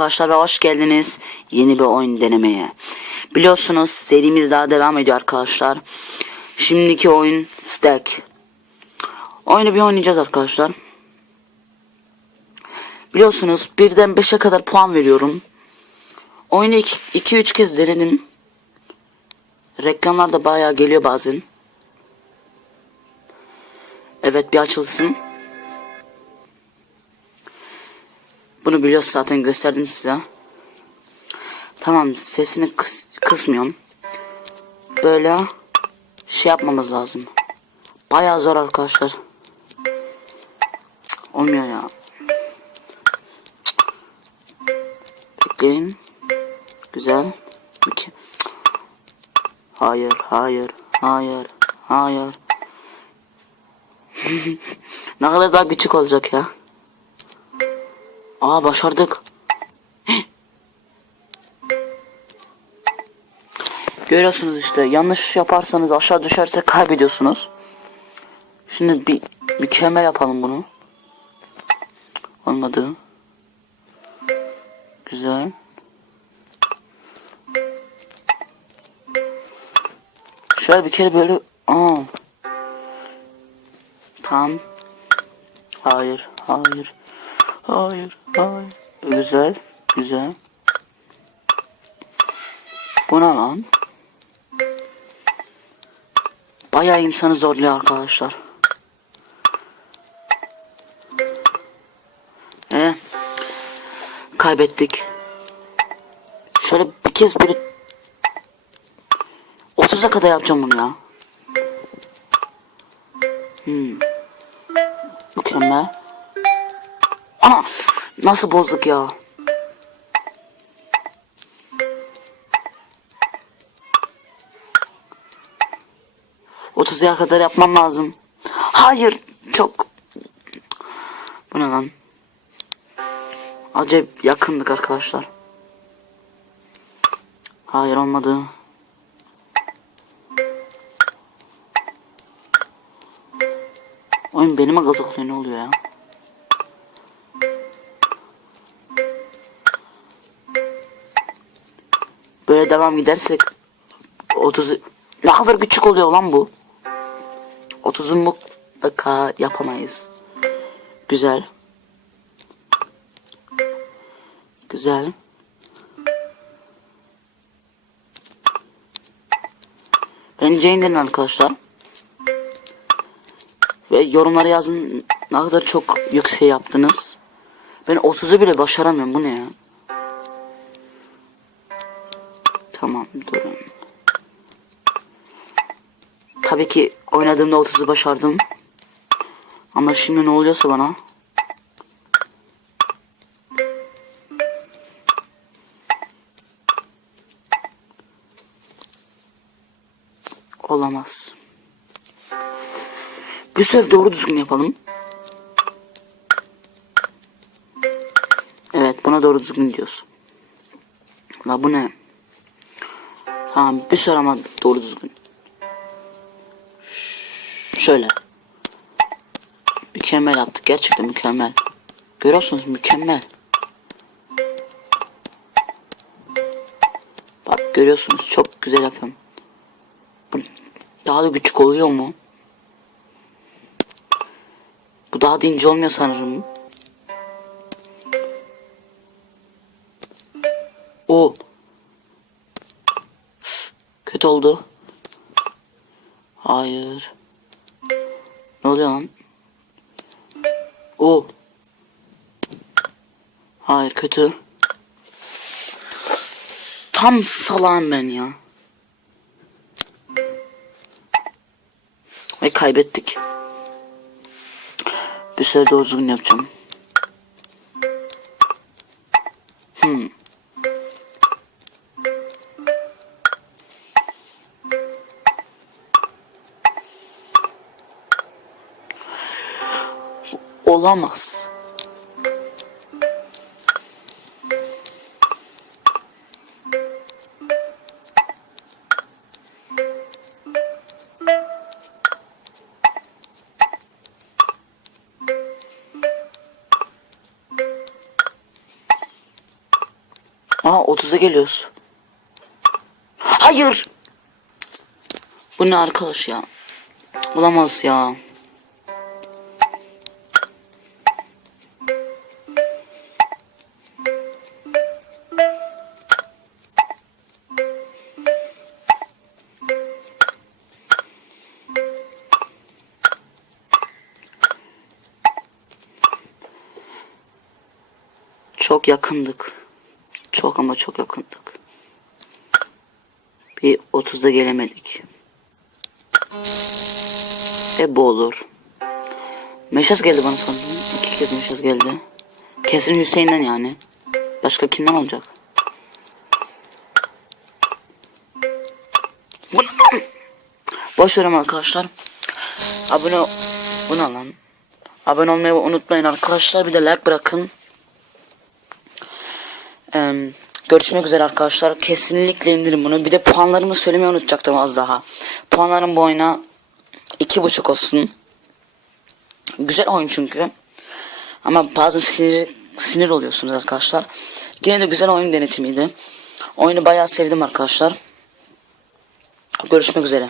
Arkadaşlar ve hoş geldiniz yeni bir oyun denemeye. Biliyorsunuz serimiz daha devam ediyor arkadaşlar. Şimdiki oyun Stack. Oyunu bir oynayacağız arkadaşlar. Biliyorsunuz birden 5'e kadar puan veriyorum. Oyunu 2-3 kez denedim. Reklamlar da bayağı geliyor bazen. Evet bir açılsın. Bunu biliyorsun zaten gösterdim size. Tamam sesini kıs kısmıyorum. Böyle şey yapmamız lazım. Bayağı zor arkadaşlar. Olmuyor ya. Bekleyin. Güzel. İki. Hayır, hayır, hayır, hayır. ne kadar daha küçük olacak ya. Aa başardık. Görüyorsunuz işte yanlış yaparsanız aşağı düşerse kaybediyorsunuz. Şimdi bir mükemmel yapalım bunu. Olmadı. Güzel. Şöyle bir kere böyle aa. Tam. Hayır, hayır. Hayır, hayır. Güzel, güzel. Bu ne lan? Bayağı insanı zorluyor arkadaşlar. Ee, kaybettik. Şöyle bir kez bir 30'a kadar yapacağım bunu ya. Hmm. Mükemmel. Ana nasıl bozduk ya? Otuz'a kadar yapmam lazım. Hayır çok. Bu ne lan? Acayip yakındık arkadaşlar. Hayır olmadı. Oyun benim gazıklıyor ne oluyor ya? Böyle devam gidersek 30 ne kadar küçük oluyor lan bu? 30'un mutlaka yapamayız. Güzel. Güzel. Bence indirin arkadaşlar. Ve yorumlara yazın ne kadar çok yüksek yaptınız. Ben 30'u bile başaramıyorum bu ne ya? Tamam durun. Tabii ki oynadığımda 30'u başardım. Ama şimdi ne oluyorsa bana. Olamaz. Bir sefer doğru düzgün yapalım. Evet buna doğru düzgün diyoruz. La bu ne? Tamam bir süre ama doğru düzgün. Şöyle. Mükemmel yaptık. Gerçekten mükemmel. Görüyorsunuz mükemmel. Bak görüyorsunuz çok güzel yapıyorum. Daha da küçük oluyor mu? Bu daha da ince olmuyor sanırım. Oldu. Hayır. Ne oluyor lan? O. Hayır kötü. Tam salağım ben ya. Ve kaybettik. Bir süre doğru düzgün yapacağım. Olamaz. Aa 30'da geliyoruz. Hayır. Bu ne arkadaş ya? Bulamaz ya. Çok yakındık. Çok ama çok yakındık. Bir 30'da gelemedik. E bu olur. Meşaz geldi bana sanırım. İki kez meşaz geldi. Kesin Hüseyin'den yani. Başka kimden olacak? Boş verin arkadaşlar. Abone bu ne? Abone olmayı unutmayın arkadaşlar. Bir de like bırakın. Ee, görüşmek üzere arkadaşlar. Kesinlikle indirin bunu. Bir de puanlarımı söylemeyi unutacaktım az daha. Puanlarım bu oyuna iki buçuk olsun. Güzel oyun çünkü. Ama bazı sinir, sinir oluyorsunuz arkadaşlar. Yine de güzel oyun denetimiydi. Oyunu bayağı sevdim arkadaşlar. Görüşmek üzere.